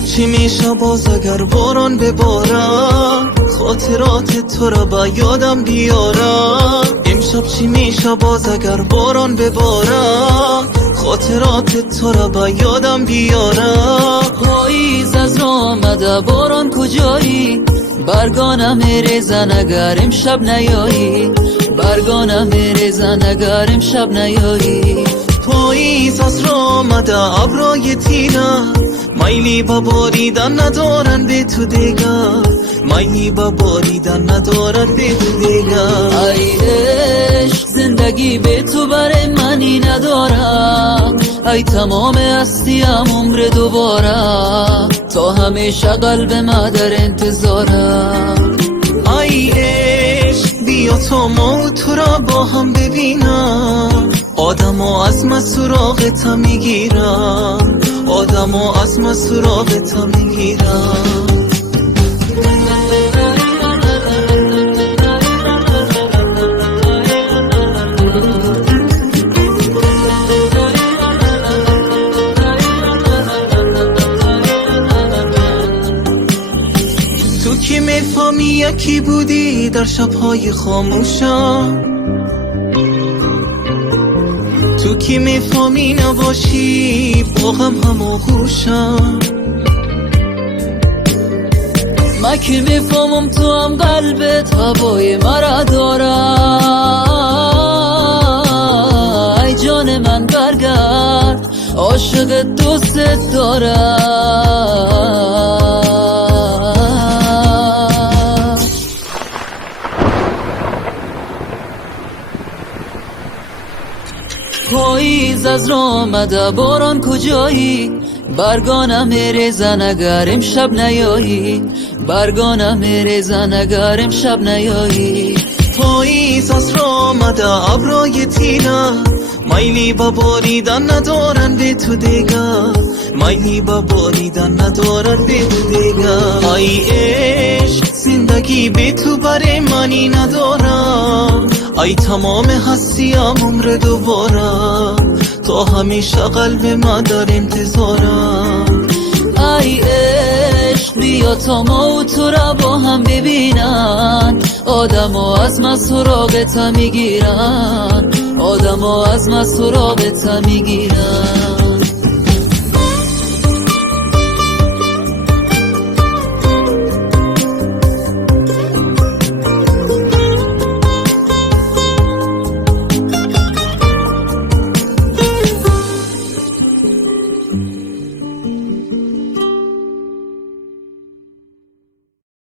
امشب چی میشه باز اگر باران ببارم، خاطرات تو را با یادم بیارم. امشب چی میشه باز اگر باران ببارم، خاطرات تو را با یادم بیارم. پاییز از راه آمده باران کجایی؟ برگانم میریزن اگر امشب نیایی، برگانم میریزن اگر امشب نیایی. پاییز از راه آمده ابرای تیره، میلی با باریدن ندارن به تو دیگر، میلی با باریدن ندارن به تو دیگر. ای عشق زندگی به تو برای منی ندارم، ای تمام هستیم عمر دوباره، تا همیشه قلب ما در انتظارم. ای عشق بیا تا ما تو را با هم ببینم، آدمو از من سراغت میگیرم، آدمو از من سراغت میگیرم. تو که میفهمی یکی بودی در شبهای خاموشم، تو که میفهمی نباشی با غم هماغوشم. من که میفهمم تو هم قلبت هوای مرا دارم، ای جان من برگرد عاشق دوستت دارم. پاییز از راه آمده باران کجایی؟ برگانم میریزن اگر امشب نیایی، برگانم میریزن اگر امشب نیایی. پاییز از راه آمده ابرای تیره، میلی با باریدن ندارن به تو دیگر، میلی با باریدن ندارن به تو دیگر. ای عشق زندگی به تو برای منی ندارم، ای تمام هستیم عمر دوباره، تا همیشه قلب ما در انتظارم. ای عشق بیا تا ما و تو را با هم ببینن، آدمو از من سراغت میگیرن، آدمو از من سراغت میگیرن.